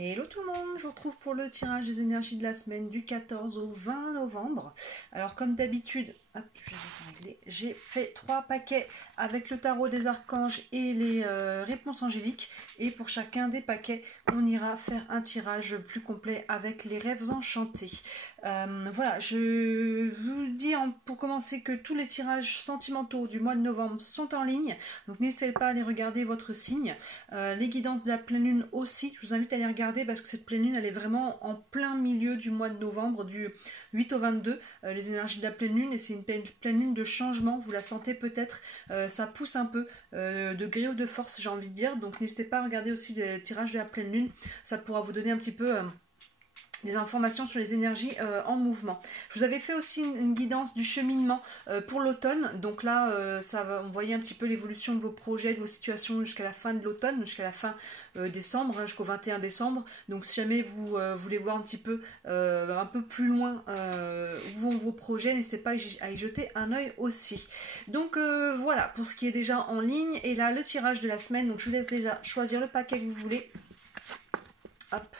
Hello tout le monde, je vous retrouve pour le tirage des énergies de la semaine du 14 au 20 novembre. Alors comme d'habitude, j'ai fait 3 paquets avec le tarot des archanges et les réponses angéliques. Et pour chacun des paquets, on ira faire un tirage plus complet avec les rêves enchantés. Voilà, je vous dis pour commencer que tous les tirages sentimentaux du mois de novembre sont en ligne. Donc n'hésitez pas à aller regarder votre signe. Les guidances de la pleine lune aussi, je vous invite à les regarder parce que cette pleine lune elle est vraiment en plein milieu du mois de novembre, du 8 au 22, les énergies de la pleine lune, et c'est une pleine lune de changement, vous la sentez peut-être, ça pousse un peu de gré ou de force, j'ai envie de dire, donc n'hésitez pas à regarder aussi les tirages de la pleine lune, ça pourra vous donner un petit peu des informations sur les énergies en mouvement. Je vous avais fait aussi une guidance du cheminement pour l'automne. Donc là, on voyait un petit peu l'évolution de vos projets, de vos situations jusqu'à la fin de l'automne, jusqu'à la fin décembre, jusqu'au 21 décembre. Donc si jamais vous voulez voir un petit peu, un peu plus loin où vont vos projets, n'hésitez pas à y jeter un œil aussi. Donc voilà, pour ce qui est déjà en ligne. Et là, le tirage de la semaine. Donc je vous laisse déjà choisir le paquet que vous voulez. Hop.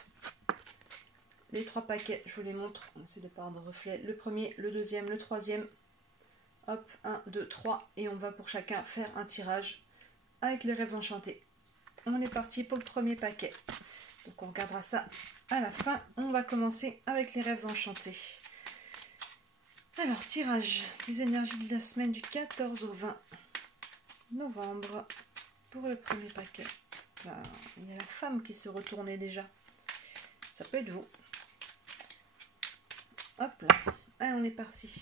Les 3 paquets, je vous les montre, c'est de part de reflet. Le premier, le deuxième, le troisième. Hop, 1, 2, 3. Et on va pour chacun faire un tirage avec les rêves enchantés. On est parti pour le premier paquet. Donc on regardera ça à la fin. On va commencer avec les rêves enchantés. Alors, tirage des énergies de la semaine du 14 au 20 novembre. Pour le premier paquet. Là, il y a la femme qui se retournait déjà. Ça peut être vous. Hop là, allez, on est parti.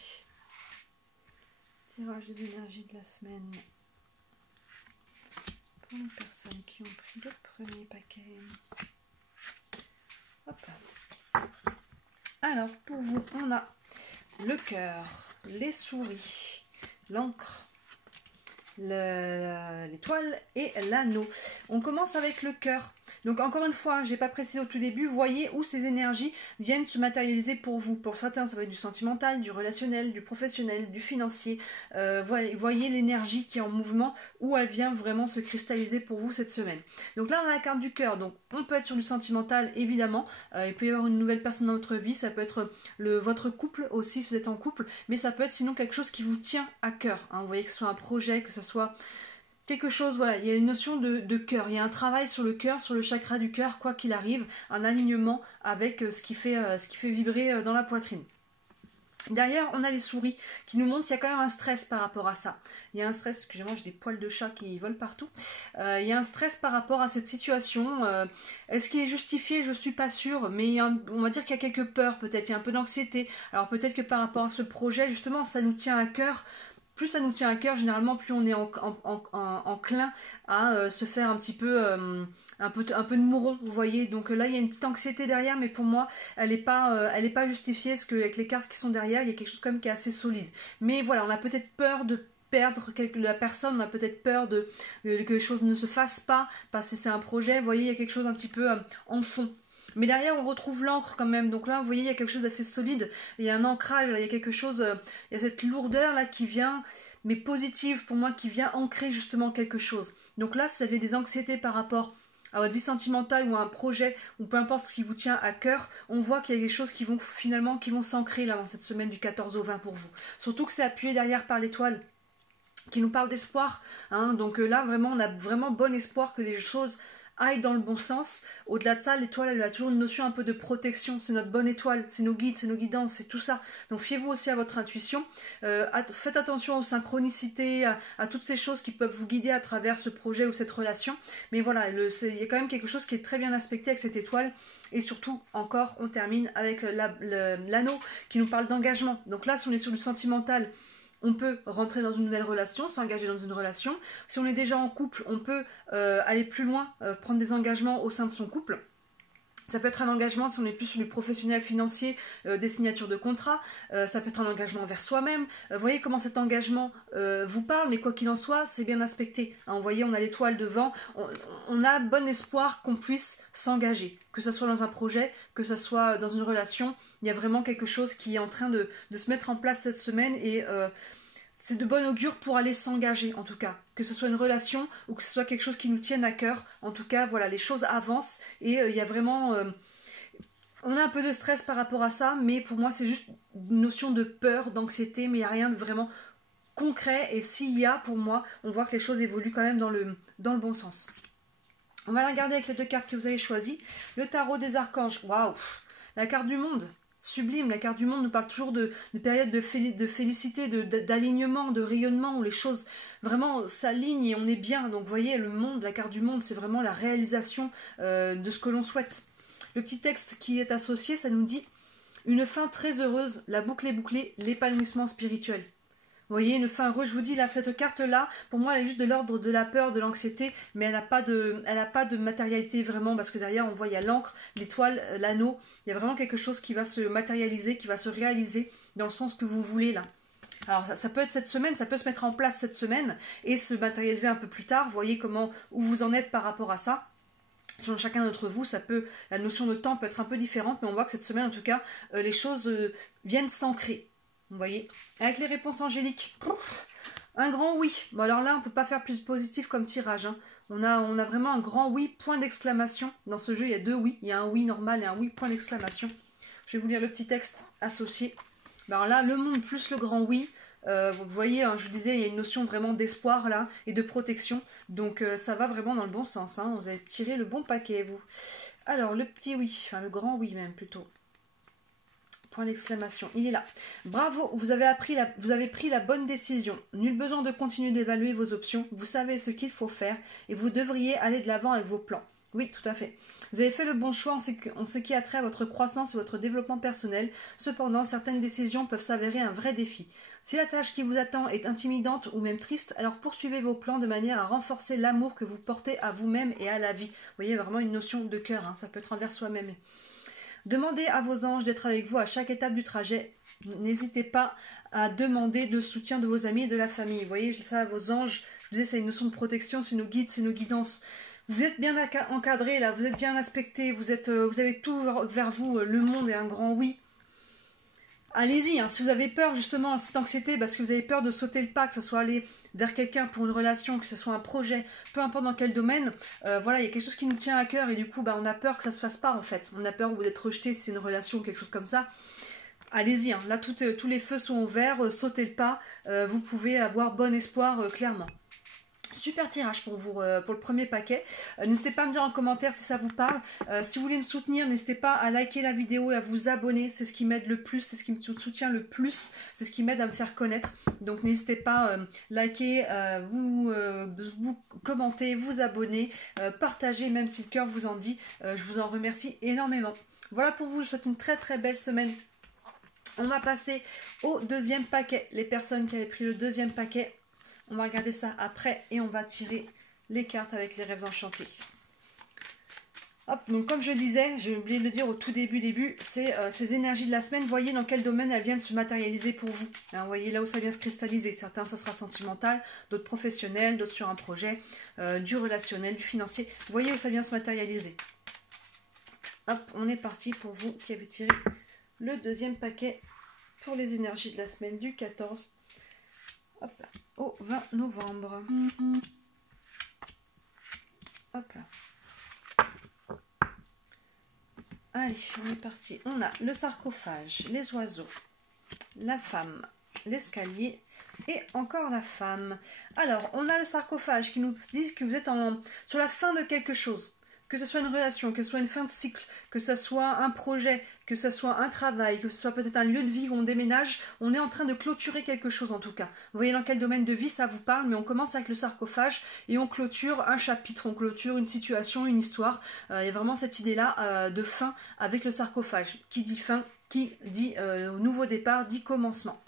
Tirage des énergies de la semaine. Pour les personnes qui ont pris le premier paquet. Hop là. Alors, pour vous, on a le cœur, les souris, l'encre, l'étoile et l'anneau. On commence avec le cœur. Donc encore une fois, je n'ai pas précisé au tout début, voyez où ces énergies viennent se matérialiser pour vous. Pour certains, ça va être du sentimental, du relationnel, du professionnel, du financier. Voyez l'énergie qui est en mouvement, où elle vient vraiment se cristalliser pour vous cette semaine. Donc là, on a la carte du cœur. Donc on peut être sur du sentimental, évidemment. Il peut y avoir une nouvelle personne dans votre vie. Ça peut être votre couple aussi, si vous êtes en couple. Mais ça peut être sinon quelque chose qui vous tient à cœur. Hein. Vous voyez que ce soit un projet, que ce soit quelque chose, voilà, il y a une notion de cœur, il y a un travail sur le cœur, sur le chakra du cœur, quoi qu'il arrive, un alignement avec ce qui fait vibrer dans la poitrine. Derrière, on a les souris qui nous montrent qu'il y a quand même un stress par rapport à ça. Il y a un stress, excusez-moi, j'ai des poils de chat qui volent partout. Il y a un stress par rapport à cette situation. Est-ce qu'il est justifié? Je ne suis pas sûre, mais on va dire qu'il y a quelques peurs peut-être, il y a un peu d'anxiété. Alors peut-être que par rapport à ce projet, justement, ça nous tient à cœur. Plus ça nous tient à cœur, généralement, plus on est enclin à se faire un petit peu, un peu de mouron, vous voyez. Donc là, il y a une petite anxiété derrière, mais pour moi, elle n'est pas justifiée, parce qu'avec les cartes qui sont derrière, il y a quelque chose comme qui est assez solide. Mais voilà, on a peut-être peur de perdre la personne, on a peut-être peur que les choses ne se fassent pas, parce que c'est un projet, vous voyez, il y a quelque chose un petit peu en fond. Mais derrière, on retrouve l'encre quand même. Donc là, vous voyez, il y a quelque chose d'assez solide. Il y a un ancrage, il y a quelque chose, il y a cette lourdeur là qui vient, mais positive pour moi, qui vient ancrer justement quelque chose. Donc là, si vous avez des anxiétés par rapport à votre vie sentimentale ou à un projet, ou peu importe ce qui vous tient à cœur, on voit qu'il y a des choses qui vont s'ancrer là dans cette semaine du 14 au 20 pour vous. Surtout que c'est appuyé derrière par l'étoile qui nous parle d'espoir. Hein. Donc là, vraiment, on a vraiment bon espoir que les choses aille dans le bon sens. Au-delà de ça, l'étoile, elle a toujours une notion un peu de protection. C'est notre bonne étoile, c'est nos guides, c'est nos guidances, c'est tout ça. Donc fiez-vous aussi à votre intuition. Faites attention aux synchronicités, à toutes ces choses qui peuvent vous guider à travers ce projet ou cette relation. Mais voilà, il y a quand même quelque chose qui est très bien aspecté avec cette étoile. Et surtout, encore, on termine avec l'anneau qui nous parle d'engagement. Donc là, si on est sur du sentimental, on peut rentrer dans une nouvelle relation, s'engager dans une relation. Si on est déjà en couple, on peut aller plus loin, prendre des engagements au sein de son couple. Ça peut être un engagement si on est plus sur du professionnel financier, des signatures de contrats. Ça peut être un engagement envers soi-même. Vous voyez comment cet engagement vous parle, mais quoi qu'il en soit, c'est bien aspecté. Hein, vous voyez, on a l'étoile devant. On a bon espoir qu'on puisse s'engager. Que ce soit dans un projet, que ce soit dans une relation. Il y a vraiment quelque chose qui est en train de se mettre en place cette semaine. Et c'est de bon augure pour aller s'engager, en tout cas. Que ce soit une relation ou que ce soit quelque chose qui nous tienne à cœur. En tout cas, voilà, les choses avancent et il y a vraiment... on a un peu de stress par rapport à ça, mais pour moi, c'est juste une notion de peur, d'anxiété, mais il n'y a rien de vraiment concret. Et s'il y a, pour moi, on voit que les choses évoluent quand même dans le bon sens. On va la regarder avec les 2 cartes que vous avez choisies. Le tarot des archanges. Waouh! La carte du monde. Sublime, la carte du monde nous parle toujours de périodes de félicité, d'alignement, de rayonnement, où les choses vraiment s'alignent et on est bien. Donc vous voyez, le monde, la carte du monde, c'est vraiment la réalisation de ce que l'on souhaite. Le petit texte qui est associé, ça nous dit « Une fin très heureuse, la boucle est bouclée, l'épanouissement spirituel ». Vous voyez, une fin heureuse, je vous dis, là, cette carte-là, pour moi, elle est juste de l'ordre de la peur, de l'anxiété, mais elle n'a pas de matérialité vraiment, parce que derrière, on voit, il y a l'encre, l'étoile, l'anneau, il y a vraiment quelque chose qui va se matérialiser, qui va se réaliser dans le sens que vous voulez, là. Alors, ça peut être cette semaine, ça peut se mettre en place cette semaine, et se matérialiser un peu plus tard, vous voyez où vous en êtes par rapport à ça. Selon chacun d'entre vous, la notion de temps peut être un peu différente, mais on voit que cette semaine, en tout cas, les choses viennent s'ancrer. Vous voyez, avec les réponses angéliques, un grand oui. Bon alors là, on ne peut pas faire plus positif comme tirage. Hein. On a vraiment un grand oui, point d'exclamation. Dans ce jeu, il y a 2 oui. Il y a un oui normal et un oui, point d'exclamation. Je vais vous lire le petit texte associé. Alors là, le monde plus le grand oui. Vous voyez, hein, je vous disais, il y a une notion vraiment d'espoir là et de protection. Donc ça va vraiment dans le bon sens. Hein. Vous avez tiré le bon paquet, vous. Alors, le petit oui, enfin le grand oui même plutôt. Point d'exclamation, il est là. Bravo, vous avez pris la bonne décision. Nul besoin de continuer d'évaluer vos options. Vous savez ce qu'il faut faire et vous devriez aller de l'avant avec vos plans. Oui, tout à fait. Vous avez fait le bon choix en ce qui a trait à votre croissance et votre développement personnel. Cependant, certaines décisions peuvent s'avérer un vrai défi. Si la tâche qui vous attend est intimidante ou même triste, alors poursuivez vos plans de manière à renforcer l'amour que vous portez à vous-même et à la vie. Vous voyez, vraiment une notion de cœur, hein, ça peut être envers soi-même. Demandez à vos anges d'être avec vous à chaque étape du trajet. N'hésitez pas à demander le soutien de vos amis et de la famille. Vous voyez, ça, vos anges, je vous disais, c'est une notion de protection, c'est nos guides, c'est nos guidances. Vous êtes bien encadrés, là, vous êtes bien aspectés, vous avez tout vers vous, le monde est un grand oui. Allez-y, hein, si vous avez peur justement de cette anxiété, parce que vous avez peur de sauter le pas, que ce soit aller vers quelqu'un pour une relation, que ce soit un projet, peu importe dans quel domaine, voilà, il y a quelque chose qui nous tient à cœur et du coup, on a peur que ça se fasse pas en fait. On a peur d'être rejeté si c'est une relation ou quelque chose comme ça. Allez-y, hein, là tous les feux sont ouverts, sautez le pas, vous pouvez avoir bon espoir clairement. Super tirage pour vous, pour le premier paquet. N'hésitez pas à me dire en commentaire si ça vous parle. Si vous voulez me soutenir, n'hésitez pas à liker la vidéo et à vous abonner. C'est ce qui m'aide le plus, c'est ce qui me soutient le plus. C'est ce qui m'aide à me faire connaître. Donc n'hésitez pas, liker, vous commenter, vous abonner, partager même si le cœur vous en dit. Je vous en remercie énormément. Voilà pour vous, je vous souhaite une très très belle semaine. On va passer au deuxième paquet. Les personnes qui avaient pris le deuxième paquet, on va regarder ça après et on va tirer les cartes avec les rêves enchantés. Hop, donc comme je disais, j'ai oublié de le dire au tout début, c'est ces énergies de la semaine, voyez dans quel domaine elles viennent se matérialiser pour vous. Hein, voyez là où ça vient se cristalliser. Certains, ça sera sentimental, d'autres professionnels, d'autres sur un projet, du relationnel, du financier. Voyez où ça vient se matérialiser. Hop, on est parti pour vous qui avez tiré le deuxième paquet pour les énergies de la semaine du 14 hop là, au 20 novembre. Hop là. Allez, on est parti. On a le sarcophage, les oiseaux, la femme, l'escalier et encore la femme. Alors, on a le sarcophage qui nous dit que vous êtes sur la fin de quelque chose. Que ce soit une relation, que ce soit une fin de cycle, que ce soit un projet, que ce soit un travail, que ce soit peut-être un lieu de vie où on déménage, on est en train de clôturer quelque chose en tout cas. Vous voyez dans quel domaine de vie ça vous parle, mais on commence avec le sarcophage et on clôture un chapitre, on clôture une situation, une histoire. Il y a vraiment cette idée-là de fin avec le sarcophage. Qui dit fin, qui dit nouveau départ, dit commencement.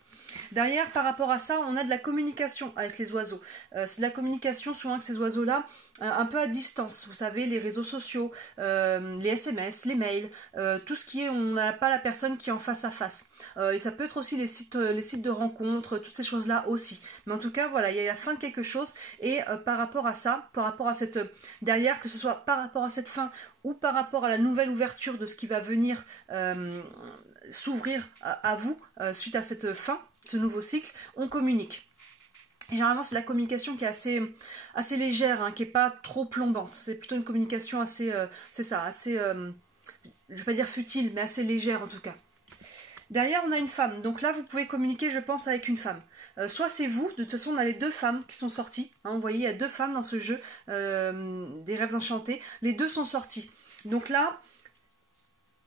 Derrière, par rapport à ça, on a de la communication avec les oiseaux. C'est de la communication souvent avec ces oiseaux-là, un peu à distance. Vous savez, les réseaux sociaux, les SMS, les mails, tout ce qui est, on n'a pas la personne qui est en face à face. Et ça peut être aussi les sites de rencontres, toutes ces choses-là aussi. Mais en tout cas, voilà, il y a la fin de quelque chose. Et par rapport à ça, par rapport à cette... derrière, que ce soit par rapport à cette fin ou par rapport à la nouvelle ouverture de ce qui va venir s'ouvrir à vous suite à cette fin, ce nouveau cycle, on communique. Et généralement, c'est de la communication qui est assez légère, hein, qui n'est pas trop plombante. C'est plutôt une communication assez, c'est ça, assez, je ne vais pas dire futile, mais assez légère en tout cas. Derrière, on a une femme. Donc là, vous pouvez communiquer, je pense, avec une femme. Soit c'est vous, de toute façon, on a les deux femmes qui sont sorties. Hein, vous voyez, il y a deux femmes dans ce jeu des rêves enchantés. Les deux sont sorties. Donc là,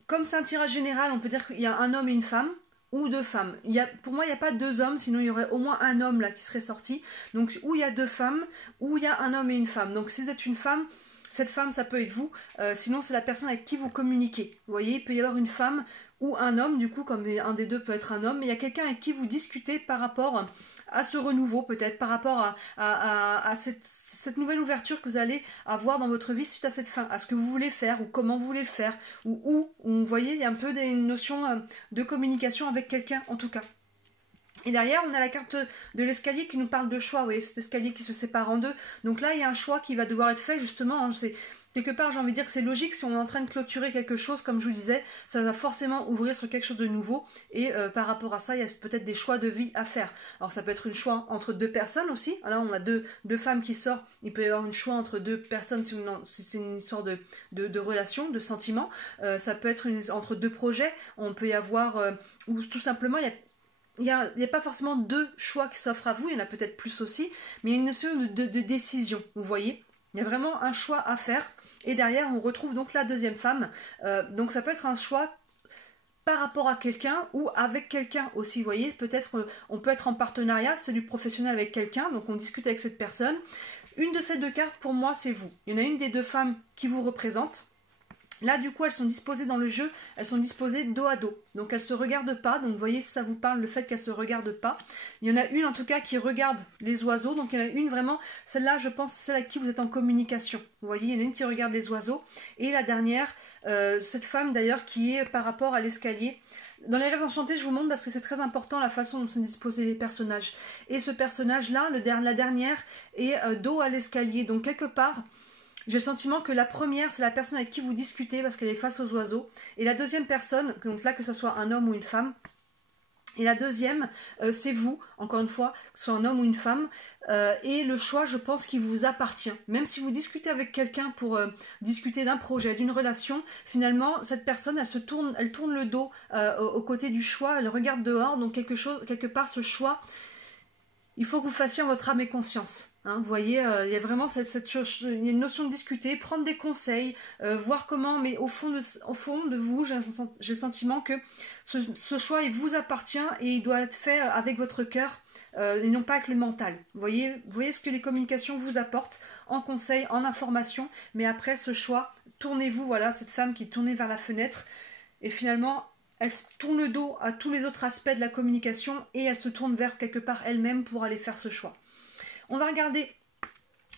comme c'est un tirage général, on peut dire qu'il y a un homme et une femme. Ou deux femmes. Pour moi, il n'y a pas deux hommes, sinon il y aurait au moins un homme là qui serait sorti. Donc, ou il y a deux femmes, ou il y a un homme et une femme. Donc, si vous êtes une femme, cette femme, ça peut être vous. Sinon, c'est la personne avec qui vous communiquez. Vous voyez, il peut y avoir une femme ou un homme, du coup, comme un des deux peut être un homme. Mais il y a quelqu'un avec qui vous discutez par rapport à ce renouveau, peut-être, par rapport à cette nouvelle ouverture que vous allez avoir dans votre vie suite à cette fin, à ce que vous voulez faire, ou comment vous voulez le faire, ou où. Vous voyez, il y a un peu une notion de communication avec quelqu'un, en tout cas. Et derrière, on a la carte de l'escalier qui nous parle de choix. Vous voyez, cet escalier qui se sépare en deux. Donc là, il y a un choix qui va devoir être fait, justement. Hein, quelque part, j'ai envie de dire que c'est logique. Si on est en train de clôturer quelque chose, comme je vous disais, ça va forcément ouvrir sur quelque chose de nouveau. Et par rapport à ça, il y a peut-être des choix de vie à faire. Alors, ça peut être un choix entre deux personnes aussi. Là, on a deux femmes qui sortent. Il peut y avoir un choix entre deux personnes si c'est une histoire de relation, de sentiment. Ça peut être entre deux projets. On peut y avoir... ou tout simplement, il n'y a pas forcément deux choix qui s'offrent à vous, il y en a peut-être plus aussi, mais il y a une notion de décision, vous voyez. Il y a vraiment un choix à faire, et derrière on retrouve donc la deuxième femme. Donc ça peut être un choix par rapport à quelqu'un ou avec quelqu'un aussi, vous voyez. Peut-être on peut être en partenariat, c'est du professionnel avec quelqu'un, donc on discute avec cette personne. Une de ces deux cartes, pour moi, c'est vous. Il y en a une des deux femmes qui vous représente. Là, du coup, elles sont disposées dans le jeu, elles sont disposées dos à dos. Donc, elles ne se regardent pas. Donc, vous voyez, si ça vous parle, le fait qu'elles ne se regardent pas. Il y en a une, en tout cas, qui regarde les oiseaux. Donc, il y en a une vraiment, celle-là, je pense, c'est celle avec qui vous êtes en communication. Vous voyez, il y en a une qui regarde les oiseaux. Et la dernière, cette femme, d'ailleurs, qui est par rapport à l'escalier. Dans les rêves enchantés, je vous montre parce que c'est très important la façon dont sont disposés les personnages. Et ce personnage-là, la dernière, est dos à l'escalier. Donc, quelque part... J'ai le sentiment que la première, c'est la personne avec qui vous discutez parce qu'elle est face aux oiseaux. Et la deuxième personne, donc là que ce soit un homme ou une femme, et la deuxième, c'est vous, encore une fois, que ce soit un homme ou une femme. Et le choix, je pense, qui vous appartient. Même si vous discutez avec quelqu'un pour discuter d'un projet, d'une relation, finalement, cette personne, elle tourne le dos au côté du choix, elle regarde dehors. Donc quelque part, ce choix... Il faut que vous fassiez en votre âme et conscience. Hein, vous voyez, il y a vraiment il y a une notion de discuter, prendre des conseils, voir comment, mais au fond de vous, j'ai le sentiment que ce choix, il vous appartient et il doit être fait avec votre cœur et non pas avec le mental. Vous voyez ce que les communications vous apportent en conseil, en information, mais après ce choix, tournez-vous, voilà, cette femme qui tournait vers la fenêtre et finalement... Elle tourne le dos à tous les autres aspects de la communication et elle se tourne vers quelque part elle-même pour aller faire ce choix. On va regarder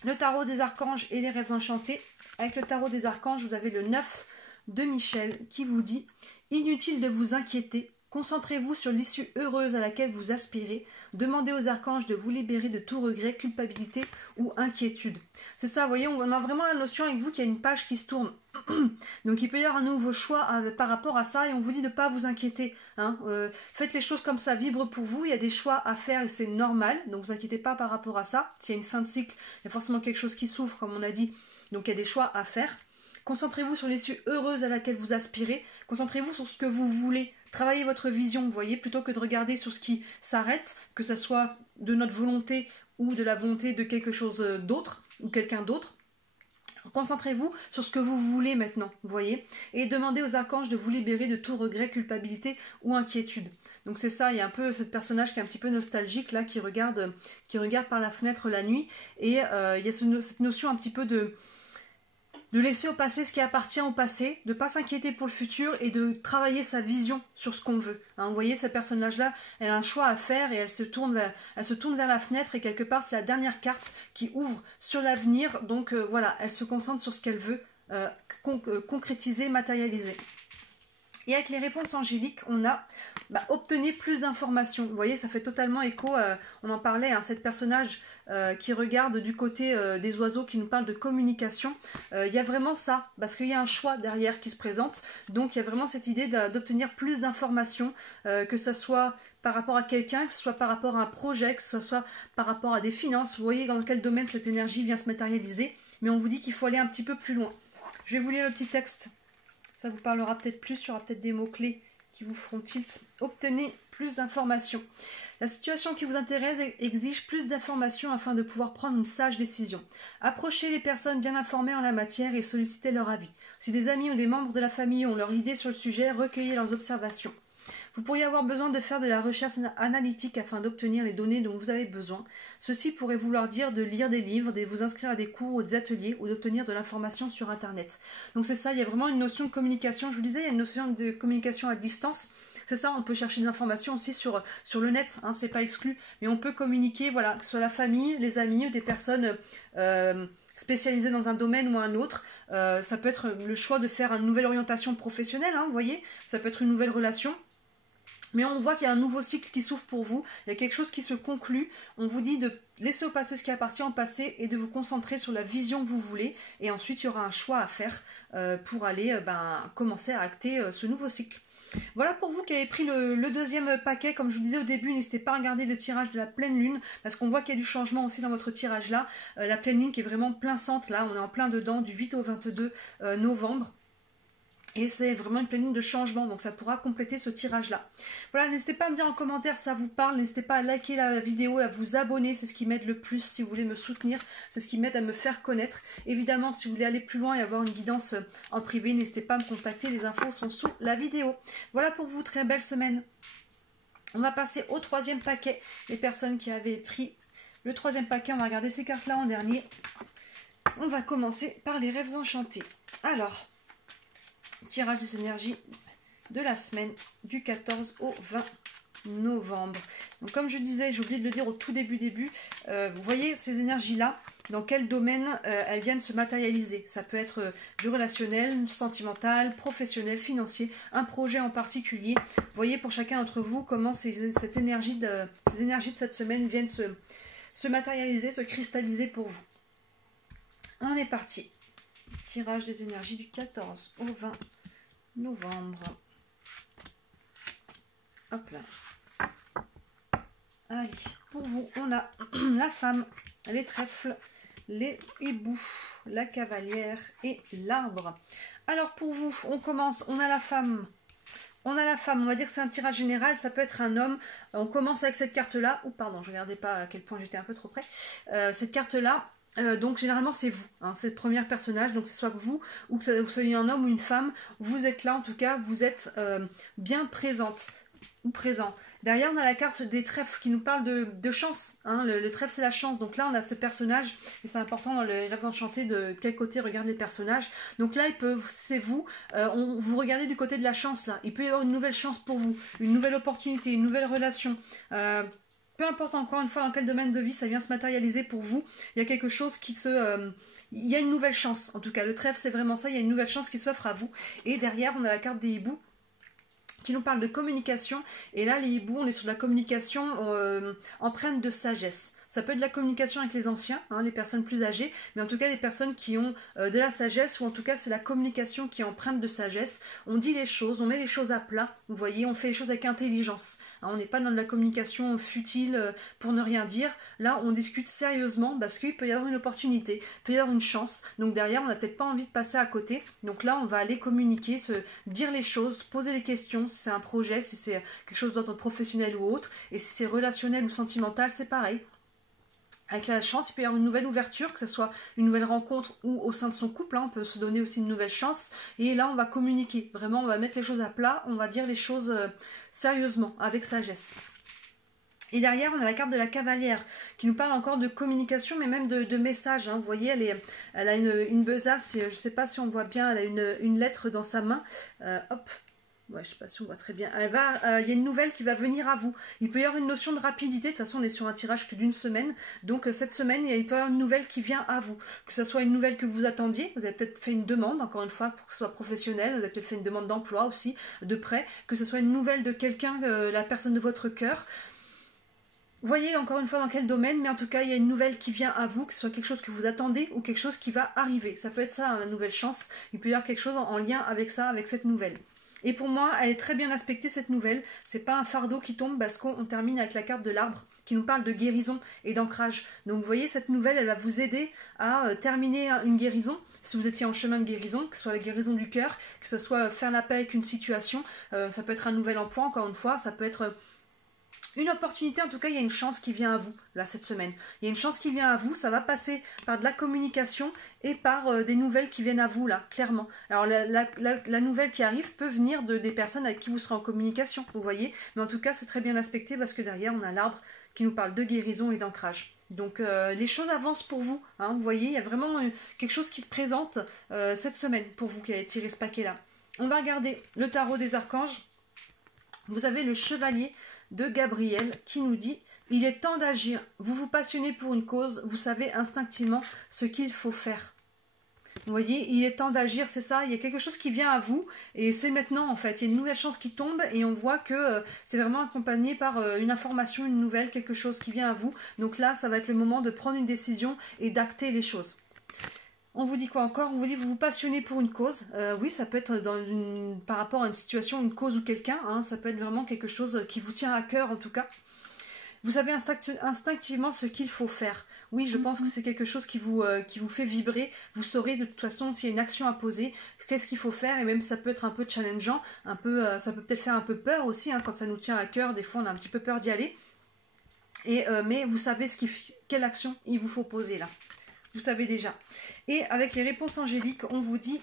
le tarot des archanges et les rêves enchantés. Avec le tarot des archanges, vous avez le 9 de Michel qui vous dit « Inutile de vous inquiéter, concentrez-vous sur l'issue heureuse à laquelle vous aspirez. Demandez aux archanges de vous libérer de tout regret, culpabilité ou inquiétude. » C'est ça, vous voyez, on a vraiment la notion avec vous qu'il y a une page qui se tourne. Donc il peut y avoir un nouveau choix par rapport à ça et on vous dit de ne pas vous inquiéter. Hein. Faites les choses comme ça, vibre pour vous, il y a des choix à faire et c'est normal, donc ne vous inquiétez pas par rapport à ça. S'il y a une fin de cycle, il y a forcément quelque chose qui s'ouvre comme on a dit, donc il y a des choix à faire. Concentrez-vous sur l'issue heureuse à laquelle vous aspirez, concentrez-vous sur ce que vous voulez, travaillez votre vision, vous voyez, plutôt que de regarder sur ce qui s'arrête, que ce soit de notre volonté ou de la volonté de quelque chose d'autre ou quelqu'un d'autre. Concentrez-vous sur ce que vous voulez maintenant, vous voyez, et demandez aux archanges de vous libérer de tout regret, culpabilité ou inquiétude. Donc c'est ça, il y a un peu ce personnage qui est un petit peu nostalgique là, qui regarde par la fenêtre la nuit, et il y a cette notion un petit peu de laisser au passé ce qui appartient au passé, de ne pas s'inquiéter pour le futur et de travailler sa vision sur ce qu'on veut. Hein, vous voyez, ce personnage-là, elle a un choix à faire et elle se tourne vers la fenêtre et quelque part, c'est la dernière carte qui ouvre sur l'avenir. Donc voilà, elle se concentre sur ce qu'elle veut concrétiser, matérialiser. Et avec les réponses angéliques, on a obtenir plus d'informations. Vous voyez, ça fait totalement écho, on en parlait, hein, cette personnage qui regarde du côté des oiseaux, qui nous parle de communication. Il y a vraiment ça, parce qu'il y a un choix derrière qui se présente. Donc il y a vraiment cette idée d'obtenir plus d'informations, que ce soit par rapport à quelqu'un, que ce soit par rapport à un projet, que ce soit par rapport à des finances. Vous voyez dans quel domaine cette énergie vient se matérialiser. Mais on vous dit qu'il faut aller un petit peu plus loin. Je vais vous lire le petit texte. Ça vous parlera peut-être plus, il y aura peut-être des mots-clés qui vous feront tilt. Obtenez plus d'informations. La situation qui vous intéresse exige plus d'informations afin de pouvoir prendre une sage décision. Approchez les personnes bien informées en la matière et sollicitez leur avis. Si des amis ou des membres de la famille ont leur idée sur le sujet, recueillez leurs observations. Vous pourriez avoir besoin de faire de la recherche analytique afin d'obtenir les données dont vous avez besoin. Ceci pourrait vouloir dire de lire des livres, de vous inscrire à des cours ou des ateliers ou d'obtenir de l'information sur Internet. Donc c'est ça, il y a vraiment une notion de communication. Je vous disais, il y a une notion de communication à distance. C'est ça, on peut chercher des informations aussi sur le net, hein, c'est pas exclu. Mais on peut communiquer, voilà, que ce soit la famille, les amis ou des personnes spécialisées dans un domaine ou un autre. Ça peut être le choix de faire une nouvelle orientation professionnelle, hein, vous voyez. Ça peut être une nouvelle relation. Mais on voit qu'il y a un nouveau cycle qui s'ouvre pour vous, il y a quelque chose qui se conclut, on vous dit de laisser au passé ce qui appartient au passé et de vous concentrer sur la vision que vous voulez, et ensuite il y aura un choix à faire pour aller commencer à acter ce nouveau cycle. Voilà pour vous qui avez pris le deuxième paquet. Comme je vous disais au début, n'hésitez pas à regarder le tirage de la pleine lune, parce qu'on voit qu'il y a du changement aussi dans votre tirage là, la pleine lune qui est vraiment plein centre là, on est en plein dedans du 8 au 22 novembre. Et c'est vraiment une pleine lune de changement, donc ça pourra compléter ce tirage-là. Voilà, n'hésitez pas à me dire en commentaire si ça vous parle, n'hésitez pas à liker la vidéo et à vous abonner, c'est ce qui m'aide le plus si vous voulez me soutenir, c'est ce qui m'aide à me faire connaître. Évidemment, si vous voulez aller plus loin et avoir une guidance en privé, n'hésitez pas à me contacter, les infos sont sous la vidéo. Voilà pour vous, très belle semaine. On va passer au troisième paquet, les personnes qui avaient pris le troisième paquet, on va regarder ces cartes-là en dernier. On va commencer par les rêves enchantés. Alors... tirage des énergies de la semaine du 14 au 20 novembre. Donc comme je disais, j'ai oublié de le dire au tout début, vous voyez ces énergies-là, dans quel domaine elles viennent se matérialiser. Ça peut être du relationnel, sentimental, professionnel, financier, un projet en particulier. Vous voyez pour chacun d'entre vous comment ces énergies de cette semaine viennent se matérialiser, se cristalliser pour vous. On est parti. Tirage des énergies du 14 au 20 novembre. Hop là. Allez, pour vous, on a la femme, les trèfles, les hiboux, la cavalière et l'arbre. Alors pour vous, on commence, on a la femme. On a la femme, on va dire que c'est un tirage général, ça peut être un homme. On commence avec cette carte-là. Oh pardon, je ne regardais pas à quel point j'étais un peu trop près. Cette carte-là, donc généralement c'est vous, hein, c'est le premier personnage, donc c'est soit que vous ou que vous soyez un homme ou une femme, vous êtes là en tout cas, vous êtes bien présente ou présent. Derrière on a la carte des trèfles qui nous parle de chance, hein, le trèfle c'est la chance, donc là on a ce personnage, et c'est important dans les rêves enchantés de quel côté regardent les personnages, donc là c'est vous, vous regardez du côté de la chance là, il peut y avoir une nouvelle chance pour vous, une nouvelle opportunité, une nouvelle relation, peu importe encore une fois dans quel domaine de vie ça vient se matérialiser pour vous, il y a quelque chose qui il y a une nouvelle chance, en tout cas le trèfle c'est vraiment ça, il y a une nouvelle chance qui s'offre à vous. Et derrière on a la carte des hiboux qui nous parle de communication, et là les hiboux on est sur de la communication empreinte de sagesse. Ça peut être de la communication avec les anciens, hein, les personnes plus âgées, mais en tout cas les personnes qui ont de la sagesse, ou en tout cas c'est la communication qui est empreinte de sagesse. On dit les choses, on met les choses à plat, vous voyez, on fait les choses avec intelligence. Hein, on n'est pas dans de la communication futile pour ne rien dire. Là on discute sérieusement parce qu'il peut y avoir une opportunité, il peut y avoir une chance. Donc derrière on n'a peut-être pas envie de passer à côté. Donc là on va aller communiquer, dire les choses, poser les questions, si c'est un projet, si c'est quelque chose d'ordre professionnel ou autre, et si c'est relationnel ou sentimental, c'est pareil. Avec la chance, il peut y avoir une nouvelle ouverture, que ce soit une nouvelle rencontre ou au sein de son couple, hein, on peut se donner aussi une nouvelle chance. Et là, on va communiquer, vraiment, on va mettre les choses à plat, on va dire les choses sérieusement, avec sagesse. Et derrière, on a la carte de la cavalière, qui nous parle encore de communication, mais même de messages. Hein. Vous voyez, elle a une besace, et je ne sais pas si on voit bien, elle a une lettre dans sa main. Hop. Ouais, je sais pas si on voit très bien. Il y a une nouvelle qui va venir à vous. Il peut y avoir une notion de rapidité. De toute façon, on est sur un tirage que d'une semaine. Donc, cette semaine, il peut y avoir une nouvelle qui vient à vous. Que ce soit une nouvelle que vous attendiez. Vous avez peut-être fait une demande, encore une fois, pour que ce soit professionnel. Vous avez peut-être fait une demande d'emploi aussi, de prêt. Que ce soit une nouvelle de quelqu'un, la personne de votre cœur. Voyez encore une fois dans quel domaine, mais en tout cas, il y a une nouvelle qui vient à vous, que ce soit quelque chose que vous attendez ou quelque chose qui va arriver. Ça peut être ça, hein, la nouvelle chance. Il peut y avoir quelque chose en lien avec ça, avec cette nouvelle. Et pour moi, elle est très bien aspectée, cette nouvelle. C'est pas un fardeau qui tombe parce qu'on termine avec la carte de l'arbre qui nous parle de guérison et d'ancrage. Donc vous voyez, cette nouvelle, elle va vous aider à terminer une guérison. Si vous étiez en chemin de guérison, que ce soit la guérison du cœur, que ce soit faire la paix avec une situation, ça peut être un nouvel emploi, encore une fois, ça peut être une opportunité, en tout cas, il y a une chance qui vient à vous, là, cette semaine. Il y a une chance qui vient à vous, ça va passer par de la communication et par des nouvelles qui viennent à vous, là, clairement. Alors, la nouvelle qui arrive peut venir des personnes avec qui vous serez en communication, vous voyez. Mais en tout cas, c'est très bien aspecté parce que derrière, on a l'arbre qui nous parle de guérison et d'ancrage. Donc, les choses avancent pour vous, hein, vous voyez. Il y a vraiment quelque chose qui se présente cette semaine pour vous qui avez tiré ce paquet-là. On va regarder le tarot des archanges. Vous avez le chevalier de Gabriel qui nous dit « Il est temps d'agir. Vous vous passionnez pour une cause. Vous savez instinctivement ce qu'il faut faire. » Vous voyez, il est temps d'agir, c'est ça. Il y a quelque chose qui vient à vous et c'est maintenant en fait. Il y a une nouvelle chance qui tombe et on voit que c'est vraiment accompagné par une information, une nouvelle, quelque chose qui vient à vous. Donc là, ça va être le moment de prendre une décision et d'acter les choses. On vous dit quoi encore? On vous dit vous vous passionnez pour une cause. Oui, ça peut être par rapport à une situation, une cause ou quelqu'un. Hein, ça peut être vraiment quelque chose qui vous tient à cœur en tout cas. Vous savez instinctivement ce qu'il faut faire. Oui, je pense que c'est quelque chose qui vous fait vibrer. Vous saurez de toute façon s'il y a une action à poser, qu'est-ce qu'il faut faire. Et même ça peut être un peu challengeant, ça peut peut-être faire un peu peur aussi. Hein, quand ça nous tient à cœur, des fois on a un petit peu peur d'y aller. Mais vous savez quelle action il vous faut poser là. Vous savez déjà. Et avec les réponses angéliques, on vous dit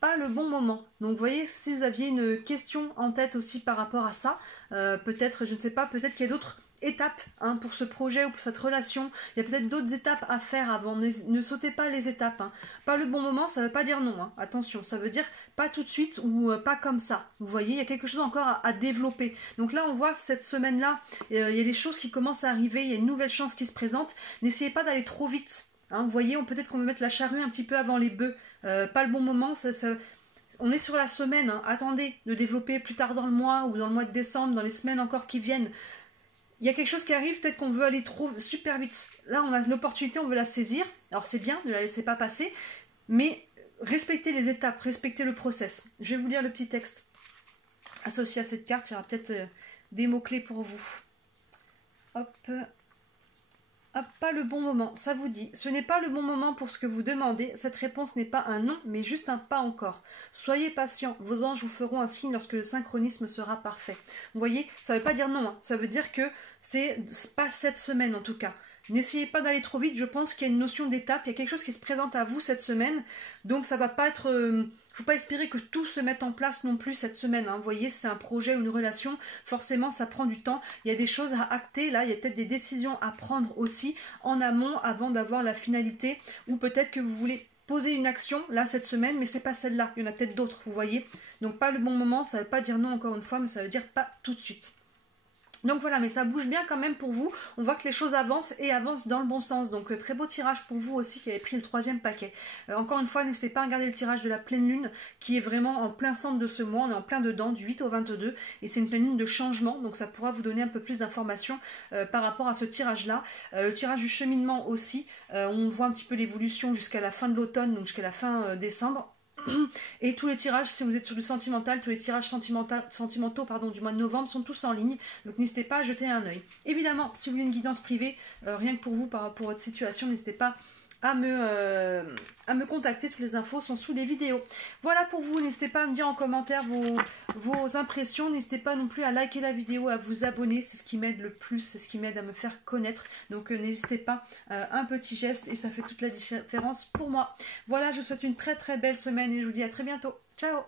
pas le bon moment. Donc vous voyez, si vous aviez une question en tête aussi par rapport à ça, peut-être, je ne sais pas, peut-être qu'il y a d'autres étapes hein, pour ce projet ou pour cette relation. Il y a peut-être d'autres étapes à faire avant. Ne sautez pas les étapes. Hein. Pas le bon moment, ça ne veut pas dire non. Hein. Attention, ça veut dire pas tout de suite ou pas comme ça. Vous voyez, il y a quelque chose encore à développer. Donc là, on voit cette semaine-là, il y a des choses qui commencent à arriver, il y a une nouvelle chance qui se présente. N'essayez pas d'aller trop vite. Hein, vous voyez, peut-être qu'on veut mettre la charrue un petit peu avant les bœufs. Pas le bon moment, on est sur la semaine. Hein. Attendez de développer plus tard dans le mois ou dans le mois de décembre, dans les semaines encore qui viennent. Il y a quelque chose qui arrive, peut-être qu'on veut aller trop super vite. Là, on a l'opportunité, on veut la saisir. Alors c'est bien, ne la laissez pas passer, mais respectez les étapes, respectez le process. Je vais vous lire le petit texte associé à cette carte. Il y aura peut-être des mots-clés pour vous. Hop. Pas le bon moment, ça vous dit. Ce n'est pas le bon moment pour ce que vous demandez. Cette réponse n'est pas un non, mais juste un pas encore. Soyez patient. Vos anges vous feront un signe lorsque le synchronisme sera parfait. Vous voyez, ça ne veut pas dire non. Hein. Ça veut dire que c'est pas cette semaine en tout cas. N'essayez pas d'aller trop vite. Je pense qu'il y a une notion d'étape. Il y a quelque chose qui se présente à vous cette semaine. Donc ça va pas être... faut pas espérer que tout se mette en place non plus cette semaine. Hein. Vous voyez, c'est un projet ou une relation. Forcément, ça prend du temps. Il y a des choses à acter. Là, il y a peut-être des décisions à prendre aussi en amont avant d'avoir la finalité. Ou peut-être que vous voulez poser une action là cette semaine, mais c'est pas celle-là. Il y en a peut-être d'autres, vous voyez. Donc pas le bon moment. Ça veut pas dire non encore une fois, mais ça veut dire pas tout de suite. Donc voilà, mais ça bouge bien quand même pour vous. On voit que les choses avancent et avancent dans le bon sens. Donc très beau tirage pour vous aussi qui avez pris le 3e paquet. Encore une fois, n'hésitez pas à regarder le tirage de la pleine lune qui est vraiment en plein centre de ce mois. On est en plein dedans, du 8 au 22. Et c'est une pleine lune de changement. Donc ça pourra vous donner un peu plus d'informations par rapport à ce tirage-là. Le tirage du cheminement aussi. On voit un petit peu l'évolution jusqu'à la fin de l'automne, donc jusqu'à la fin décembre. Et tous les tirages, si vous êtes sur du sentimental, tous les tirages sentimentaux du mois de novembre sont tous en ligne. Donc n'hésitez pas à jeter un œil. Évidemment, si vous voulez une guidance privée, rien que pour vous, pour votre situation, n'hésitez pas à me contacter. Toutes les infos sont sous les vidéos. Voilà pour vous. N'hésitez pas à me dire en commentaire vos impressions. N'hésitez pas non plus à liker la vidéo, à vous abonner. C'est ce qui m'aide le plus. C'est ce qui m'aide à me faire connaître. Donc n'hésitez pas. Un petit geste et ça fait toute la différence pour moi. Voilà, je vous souhaite une très très belle semaine et je vous dis à très bientôt. Ciao!